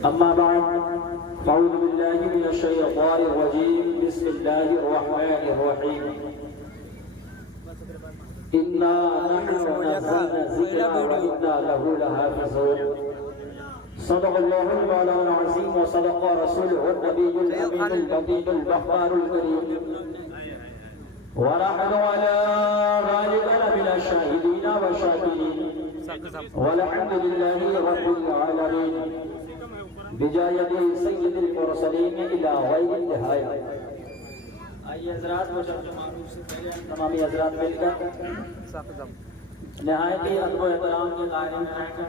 أما بعد فأعوذ بالله من الشيطان الرجيم بسم الله الرحمن الرحيم إنا نحن نزلنا الذكر وإنا له لحافظون صدق الله المولى العظيم وصدق رسوله النبي الأمين البطيء البحار الكريم ونحن على ذلك من الشاهدين والشاكرين والحمد لله رب العالمين بجایت سید المرسلین الى غیر انتہائی. آئیے حضرات و شرف معروف سے پہلے تمامی حضرات مل کر نہایت ہی ادب و احترام کے دائرے میں رہ کر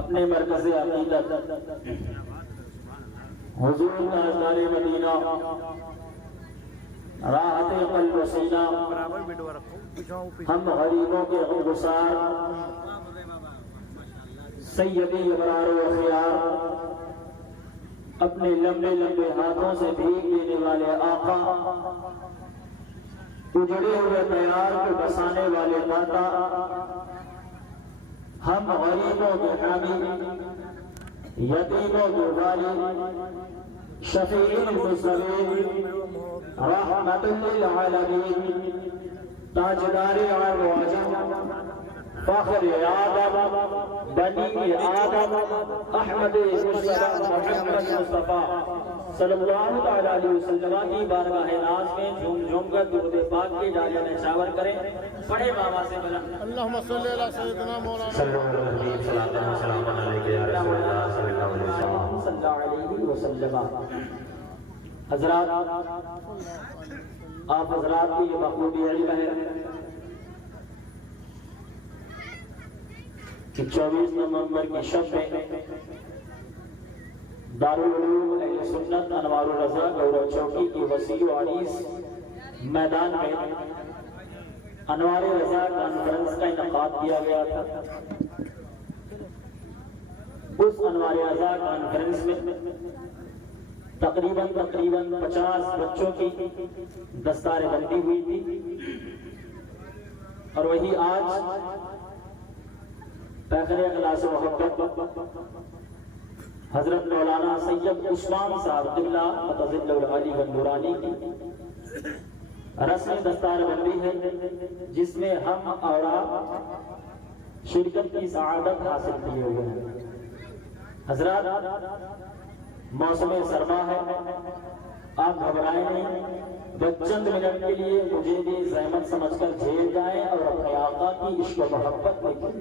اپنے مرکز عقیدت حضور تاجدار مدینہ راحت قلب و سینہ ہم غریبوں کے غمگسار سیدی ابرار و خیار اپنے لمبے لمبے ہاتھوں سے بھیگ دینے والے آقا اجڑے ہوئے تیار کو بسانے والے داتا ہم غریبوں کے حامی یتیموں کے والی شفیع المذنبین رحمت للعالمین تاجدار عرب و عجم فخر آدم بنی آدم احمد مصطفیٰ صلی اللہ علیہ وسلم کی بارگاہ ناز میں جھوم جھوم کر درود پاک کی ڈالیاں نچھاور کریں. پڑھے بابا سے بلند اللہم صلی علی سیدنا مولانا صلی اللہ علیہ وسلم. حضرات آپ حضرات کی یہ مخلوقی علم ہے کہ 24 نومبر کی شب میں دارالعلوم اہل سنت انوار الرضا گورو چوکی کی وسیع و عریض میدان میں انوار رضا کانفرنس کا انعقاد کیا گیا تھا. اس انوار رضا کانفرنس میں تقریباً 50 بچوں کی دستار بندی ہوئی تھی اور وہی آج فخر اخلاص و محبت حضرت مولانا سید عثمان صاحب قبلہ متظل العالی والنورانی کی رسمی دستار بندی ہے جس میں ہم اور آپ شرکت کی سعادت حاصل کیے ہوئے ہیں. حضرات موسم سرما ہے, آپ گھبرائیں نہیں, بس چند منٹ کے لیے مجھے بھی زحمت سمجھ کر جھیل جائیں اور اپنے آقا کی عشق و محبت دیکھیں.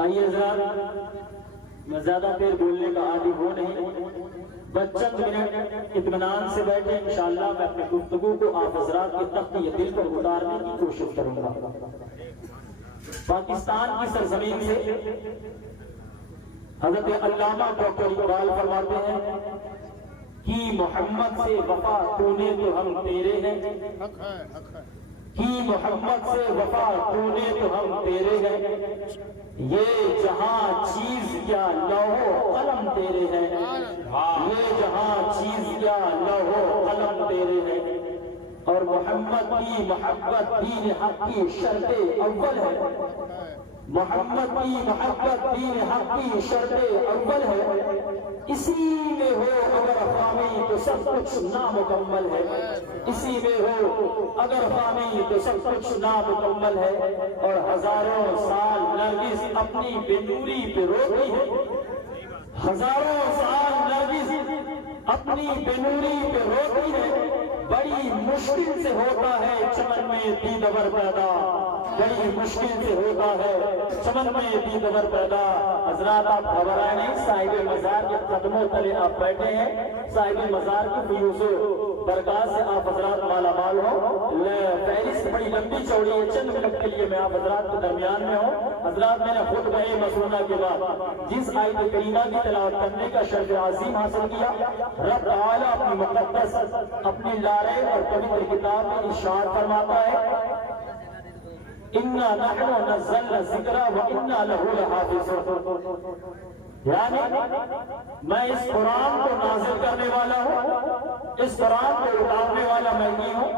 آئیے حضرات میں زیادہ دیر بولنے کا عادی ہو نہیں, بس چند منٹ اطمینان سے بیٹھے. انشاءاللہ میں اپنے گفتگو کو آپ حضرات کے تخت یقین پر اتارنے کی کوشش کروں گا. پاکستان کی سرزمین سے حضرت علامہ ڈاکٹر اقبال فرماتے ہیں کہ محمد سے وفا تو نے تو ہم تیرے ہیں, کہ محمد سے وفا تو نے تو ہم تیرے ہیں, یہ جہاں چیز کیا لوح و قلم تیرے ہیں, یہ جہاں چیز کیا لوح و قلم تیرے ہیں. اور محمد کی محبت دین حق کی شرط اول ہے, محمد کی محبت دین حق کی شرط اول ہے. اسی میں ہو اگر خامی تو سب کچھ نامکمل ہے, اسی میں ہو اگر خامی تو سب کچھ نامکمل ہے. اور ہزاروں سال نرگس اپنی بنوری پہ روتی ہے, ہزاروں سال نرگس اپنی بنوری پہ روتی ہے. بڑی مشکل سے ہوتا ہے چمن میں دیدور پیدا, بڑی مشکل سے ہوتا ہے چمن میں دیدور پیدا. حضرات آپ گھبرائیں نہیں, صاحب مزار کے قدموں تلے آپ بیٹھے ہیں. صاحب مزار کی فیوز و برکات سے آپ حضرات مالا مال ہو. فہرست بڑی لمبی چوڑی ہے, چند منٹ کے لیے میں آپ حضرات کے درمیان میں ہوں. حضرات میں نے خود بہے مسونہ کے بعد جس آیت کریمہ کی تلاوت کرنے کا شرف عظیم حاصل کیا, رب تعالیٰ اپنی مقدس اپنی لارے اور پوتر کتاب میں ارشاد فرماتا ہے اِنَّا نَحْنُ نَزَّلْنَا الذِّكْرَ وَإِنَّا لَهُ لَحَافِظُونَ. یعنی میں اس قرآن کو نازل کرنے والا ہوں, اس قرآن کو اتارنے والا میں ہی ہوں,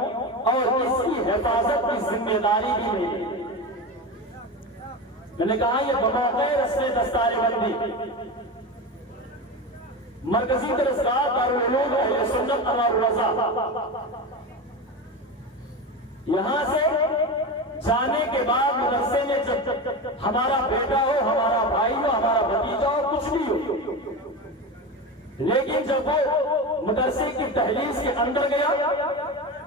اور اس کی حفاظت کی ذمہ داری بھی میری. میں نے کہا یہ بموقع رسم دستار بندی مرکزی درسگاہ دارالعلوم اہل سنت انوار رضا یہاں سے جانے کے بعد مدرسے میں جب ہمارا بیٹا ہو، ہمارا بھائی ہو، ہمارا بھتیجا ہو، کچھ بھی ہو، لیکن جب وہ مدرسے کی دہلیز کے اندر گیا،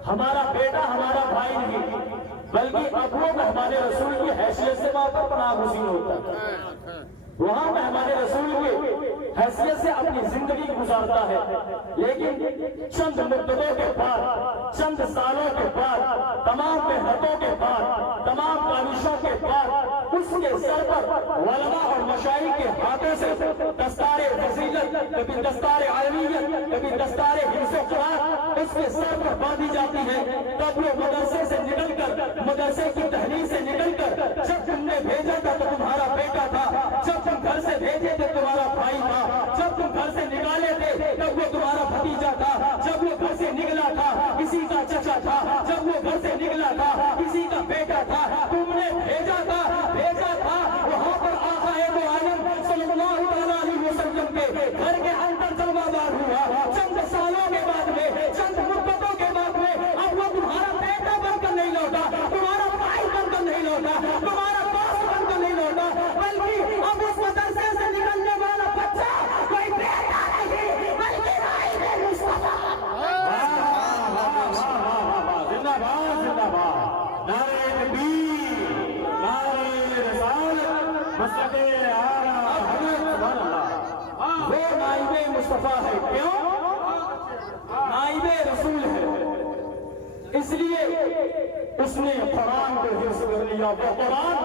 ہمارا بیٹا ہمارا بھائی نہیں بلکہ اب وہ مہمان رسول کی حیثیت سے وہاں پر پناہ گزین ہوتا ہے، وہاں مہمان رسول کی حیثیت سے اپنی زندگی گزارتا ہے. لیکن چند مدتوں کے بعد، چند سالوں کے بعد، تمام محنتوں کے بعد، تمام کاوشوں کے بعد اس کے سر پر علماء اور مشائخ کے ہاتھوں سے دستار فضیلت، کبھی دستار عالمیت، کبھی دستار حفظ و قرآن اس کے سر پر باندھی جاتی ہے. تب وہ مدرسے سے نکل کر، مدرسے کی دہلیز سے نکل کر، جب تم نے بھیجا تھا تو تمہارا بیٹا تھا، جب تم گھر سے بھیجے تھے تمہارا بھائی تھا، جب تم گھر سے نکالے تھے تب وہ تمہارا بھتیجا تھا، جب وہ گھر سے نکلا تھا کسی کا چچا تھا، جب وہ گھر سے نکلا تھا کسی کا بیٹا تھا. تم نے بھیجا تھا وہاں پر آقا دو عالم صلی اللہ علیہ وسلم کے گھر کے اندر جلوہ دار ہوا. چند سالوں کے بعد میں، چند مدتوں کے بعد میں اب وہ تمہارا بیٹا بن کر نہیں لوٹا، تمہارا بھائی بن کر نہیں لوٹا، تمہارا دوست بن کر نہیں لوٹا، بلکہ اب اس مدرسے سے نکلنے والا بچہ کوئی بیٹا نہیں بلکہ نائب مصطفیٰ. زندہ باد، زندہ باد، نعرہ تکبیر، نعرہ رسالت، مسجد اعلیٰ حضرت سبحان اللہ. وہ نائب مصطفیٰ ہے. کیوں؟ نائب رسول ہے، اس لیے اس نے قرآن کو حفظ کر لیا. وہ قرآن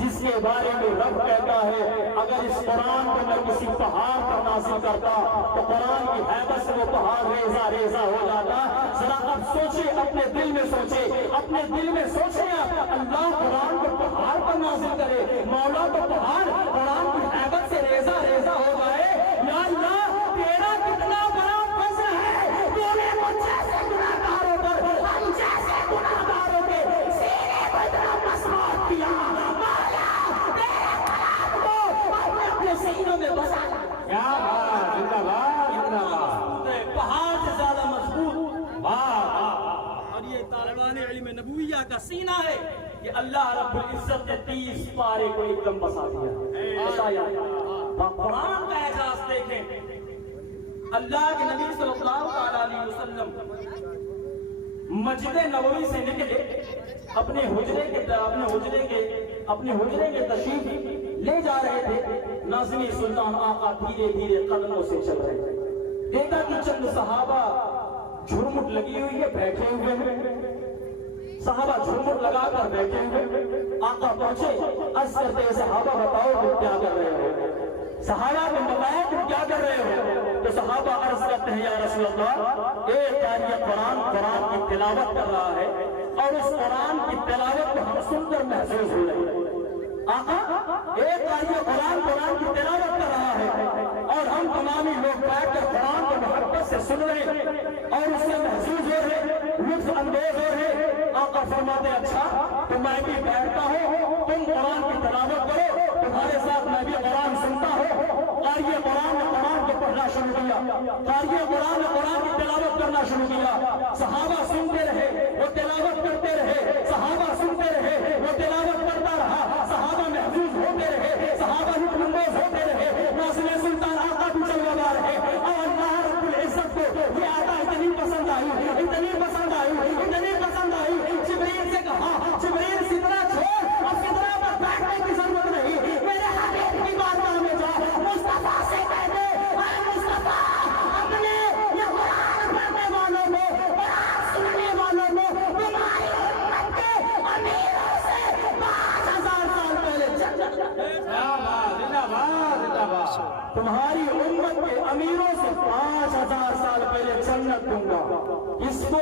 جس کے بارے میں رب کہتا ہے اگر اس قرآن کو میں کسی پہاڑ پر نازل کرتا تو قرآن کی حیبت سے وہ پہاڑ ریزہ ریزہ ہو جاتا. ذرا اب سوچے، اپنے دل میں سوچے، اپنے دل میں سوچے اللہ قرآن کو پہاڑ پر نازل کرے، مولا تو پہاڑ قرآن کی حیبت سے ریزہ ریزہ ہو جائے. یا اللہ تیرا کتنا بڑا فضل ہے، تو نے مجھ جیسے گناہگاروں پر، ہم جیسے گناہگاروں کے سینے کو اتنا مسموح کیا. سینوں میں بسا کیا بات، زندہ باد، زندہ باد، پہاڑ سے زیادہ مضبوط. اور یہ طالبان علم نبویہ کا سینہ ہے کہ اللہ رب العزت نے 30 پارے کو ایک دم بسا دیا، بسایا. قرآن کا اعجاز دیکھیں. اللہ کے نبی صلی اللہ علیہ وسلم مسجد نبوی سے نکلے، اپنے حجرے کے تشریف لے جا رہے تھے. ناظرین سلطان آقا دھیرے دھیرے قدموں سے چل رہے تھے. دیکھا کہ چند صحابہ جھرمٹ لگی ہوئی ہے، بیٹھے ہوئے ہیں. صحابہ جھرمٹ لگا کر بیٹھے ہوئے. آقا پہنچے، عرض کرتے ہیں صحابہ بتاؤ تم کیا کر رہے ہو؟ صحابہ تم بتاؤ تم کیا کر رہے ہو؟ تو صحابہ عرض کرتے ہیں یا رسول اللہ ایک قاری قرآن کی تلاوت کر رہا ہے اور اس قرآن کی تلاوت کو ہم سن کر محسوس ہو رہے ہیں. آقا ایک قاری قرآن کی تلاوت کر رہا ہے اور ہم تمامی لوگ بیٹھ کر قرآن کو محبت سے سن رہے ہیں اور اس سے محسوس ہو رہے، لطف اندوز ہو رہے. آقا فرماتے اچھا تو میں بھی بیٹھتا ہوں، تم قرآن کی تلاوت کرو، تمہارے ساتھ میں بھی قرآن سنتا ہوں. قاری قرآن نے قرآن کو پڑھنا شروع کیا، قاری قرآن نے قرآن کی تلاوت کرنا شروع کیا. صحابہ سنتے رہے، وہ تلاوت کرتے رہے، صحابہ سنتے رہے، وہ تلاوت کرتا رہا، صحابہ محفوظ ہوتے رہے، صحابہ لطف اندوز ہوتے رہے. ناصر سلطان آقا بھی چلوا رہے اور اللہ رب العزت کو یہ آقا اتنی پسند آئی، اتنی پسند آئی، اتنی پسند آئی. جبریل سے کہا جبریل سدرہ چھوڑ، اب سدرہ پر بیٹھنے کی ضرورت نہیں، میرے حبیب کی بارگاہ میں جا، مصطفیٰ سے کہہ دے اے مصطفیٰ اپنے یہ قرآن پڑھنے والوں کو، قرآن سننے والوں کو تمہاری امت کے امیروں سے 5000 سال پہلے تمہاری امت کے امیروں سے 5000 سال پہلے جنت دوں گا. اس کو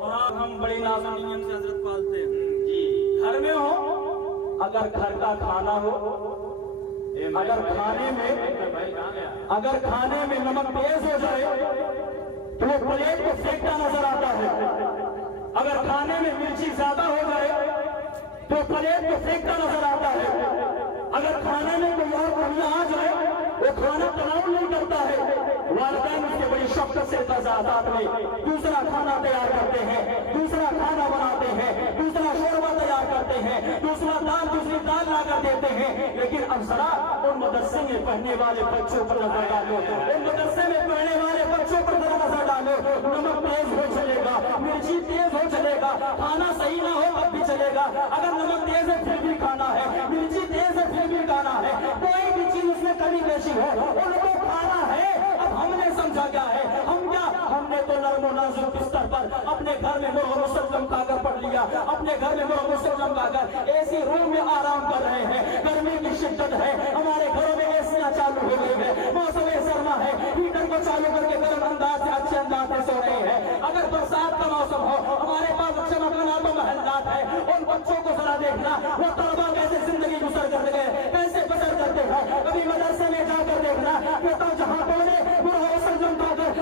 قرآن ہم بڑی نازنین سے حضرت پالتے ہیں. گھر میں ہو، اگر گھر کا کھانا ہو، اگر کھانے میں نمک تیز ہو جائے تو وہ پلیٹ کو پھینکتا نظر آتا ہے. اگر کھانے میں مرچی زیادہ ہو جائے تو پلیٹ کو پھینکتا نظر آتا ہے. اگر کھانے میں کوئی اور کمی آ جائے وہ کھانا تناول نہیں کرتا ہے، والدین اس کے بڑی شفقت سے تضادات میں دوسرا کھانا تیار کرتے ہیں، دوسرا کھانا بناتے ہیں، دوسرا شوربہ تیار کرتے ہیں، دوسری دال لا کر دیتے ہیں۔ لیکن اب ذرا ان مدرسے میں پڑھنے والے بچوں پر نظر ڈالو، ان مدرسے میں پڑھنے والے بچوں پر ذرا نظر ڈالو، نمک تیز ہو چلے گا، مرچی تیز ہو چلے گا، کھانا صحیح نہ ہو تب بھی چلے گا، اگر نمک تیز ہے پھر بھی کھانا ہے، مرچی تیز ہے پھر بھی کھانا ہے، کوئی بھی چیز اس میں کمی بیشی ہو ان کو کھانا ہے۔ اب ہم نے سمجھا کیا ہے، ہم نے تو نرم و نازک بستر پر اپنے گھر میں مرغ مسلم کھا کر پڑھ لیا، اپنے گھر میں مرغ مسلم کھا کر اے سی روم میں آرام کر رہے ہیں، گرمی کی شدت ہے، ہمارے گھروں میں اے سیاں چالو ہو گئی ہے، موسم سرما ہے، ہیٹر کو چالو کر کے گرم انداز سے اچھے انداز سے سو رہے ہیں۔ اگر برسات کا موسم ہو ہمارے پاس اچھے مکانات و محلات ہے، ان بچوں کو ذرا دیکھنا وہ طلبا کیسے زندگی گزر کرتے گئے، کیسے بسر کرتے ہیں، کبھی مدرسے میں جا کر دیکھنا کہ تو جہاں پہلے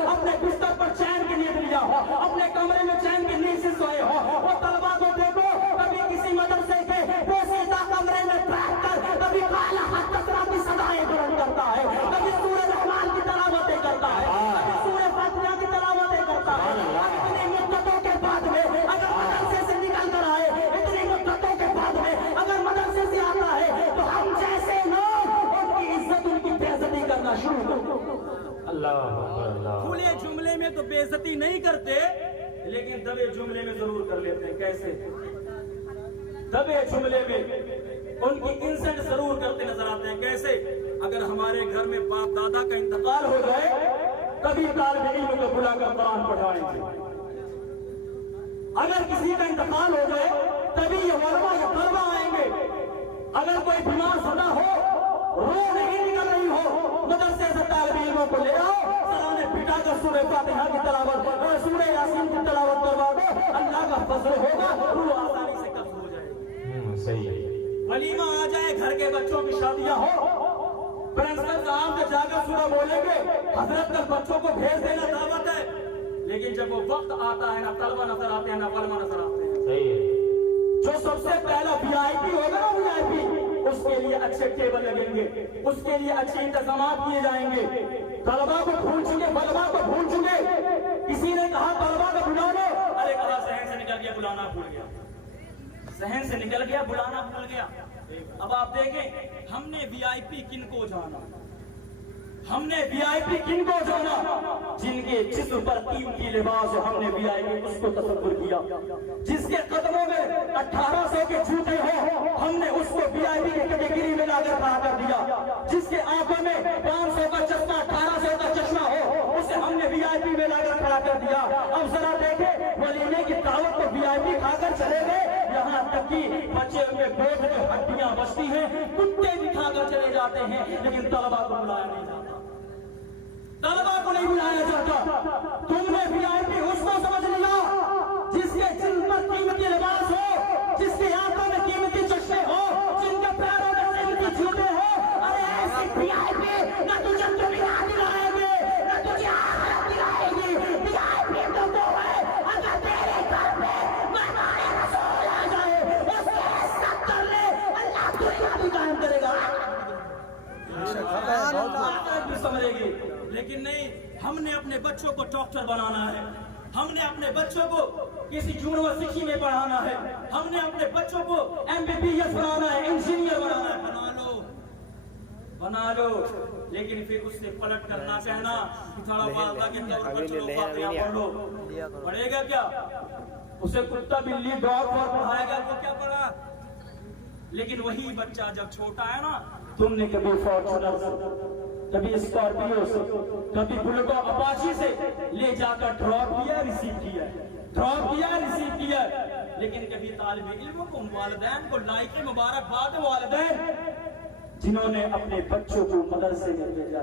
اپنے بستر پر چین کی نیند لیا ہو، اپنے کمرے میں چین کی نیند سے سوئے ہو، وہ طلبا کو دیکھو کبھی کسی مدرسے کے پوشیدہ کمرے میں بیٹھ کر کبھی قائلہ حدثنا کی صدائیں بلند کرتا ہے، کبھی سورہ رحمان کی تلاوتیں کرتا ہے، کبھی سورہ فاتحہ کی تلاوتیں کرتا ہے۔ اتنی مدتوں کے بعد میں اگر مدرسے سے نکل کر آئے، اتنی مدتوں کے بعد میں اگر مدرسے سے آتا ہے تو ہم جیسے لوگ ان کی عزت ان کی بے عزتی کرنا شروع کر دو۔ کھلے جملے میں تو بے عزتی نہیں کرتے لیکن دبے جملے میں ضرور کر لیتے ہیں۔ کیسے؟ دبے جملے میں ان کی انسلٹ ضرور کرتے نظر آتے ہیں۔ کیسے؟ اگر ہمارے گھر میں باپ دادا کا انتقال ہو جائے تبھی طالب علم کو بلا کر قرآن پڑھائیں گے، اگر کسی کا انتقال ہو جائے تبھی یہ علماء یا طلبا آئیں گے، اگر کوئی بیمار زدہ ہو روح نہیں نکل رہی ہو مدرسے سے طالب علموں کو لے آؤ، سرانے پٹا کر سورہ فاتحہ کی تلاوت سورہ یاسین کی تلاوت کروا دو، اللہ کا فضل ہوگا، روح آسانی سے قبض ہو جائے گی۔ صحیح۔ ولیمہ آ جائے، گھر کے بچوں کی شادیاں ہو، پرنسپل صاحب سے جا کر سورہ بولیں گے حضرت تک بچوں کو بھیج دینا دعوت ہے، لیکن جب وہ وقت آتا ہے نہ طلبہ نظر آتے ہیں نہ علماء نظر آتے ہیں۔ صحیح ہے۔ جو سب سے پہلا وی آئی پی ہوگا نا وی آئی پی، اس کے لیے اچھے ٹیبل لگیں گے، اس کے لیے اچھے انتظامات کیے جائیں گے۔ طلبا کو بھول چکے، علماء کو بھول چکے، کسی نے کہا طلبا کو بلا لو، ارے کہا ذہن سے نکل گیا بلانا بھول گیا، ذہن سے نکل گیا بلانا بھول گیا۔ اب آپ دیکھیں ہم نے وی آئی پی کن کو جانا، ہم نے وی آئی پی کن کو جانا، جن کے جسم پر قیمتی لباس ہو، ہم نے وی آئی پی اس کو تصور کیا، جس کے قدموں میں 1800 کے جوتے ہو ہم نے اس کو وی آئی پی کی کیٹیگری میں لا کر کھڑا کر دیا، جس کے آنکھوں میں 500 کا چشمہ 1800 کا چشمہ ہو اسے ہم نے وی آئی پی میں لا کر کھڑا کر دیا۔ اب ذرا دیکھیں ولیمے کی دعوت کو وی آئی پی کھا کر چلے گئے، یہاں تک کہ بچے میں گوشت میں ہڈیاں بچتی ہیں، کتے بھی کھا کر چلے جاتے ہیں، لیکن طلبا کو بلایا نہیں جاتا، طلبا کو نہیں بلایا جاتا۔ تم نے وی آئی پی اس کو سمجھ لیا جس کے جن پر قیمتی لباس ہو، جس کے آنکھوں میں قیمتی چشمے ہو، جن کے پیروں میں قیمتی جوتے ہو۔ ارے ایسی وی آئی پی نہ تجھے دنیا دلائے گے نہ تجھے آخرت دلائے گی۔ وی آئی پی تو وہ ہے اگر تیرے گھر میں مہمان رسول آ جائے اس کی عزت کر لے، اللہ دنیا بھی قائم کرے گا، بھی سمجھے گی۔ لیکن نہیں، ہم نے اپنے بچوں کو ڈاکٹر بنانا ہے، ہم نے اپنے بچوں کو کسی یونیورسٹی میں پڑھانا ہے، ہم نے اپنے بچوں کو MBBS بنانا ہے، انجینئر بنانا ہے۔ بنا لو لیکن پھر اس سے پلٹ کرنا کہنا کہ تھوڑا والدہ کے طور پر چلو فاتحہ پڑھ لو، پڑھے گا کیا؟ اسے کتا بلی ڈاگ اور پڑھائے گا تو کیا پڑھا؟ لیکن وہی بچہ جب چھوٹا ہے نا، تم نے کبھی فارچونر کبھی اسکارپیو سے کبھی بلٹو اپاچی سے لے جا کر ڈراپ کیا ریسیو کیا، ڈراپ کیا ریسیو کیا، لیکن کبھی طالب علموں کو والدین کو لائق مبارکباد والدین جنہوں نے اپنے بچوں کو مدرسے میں بھیجا،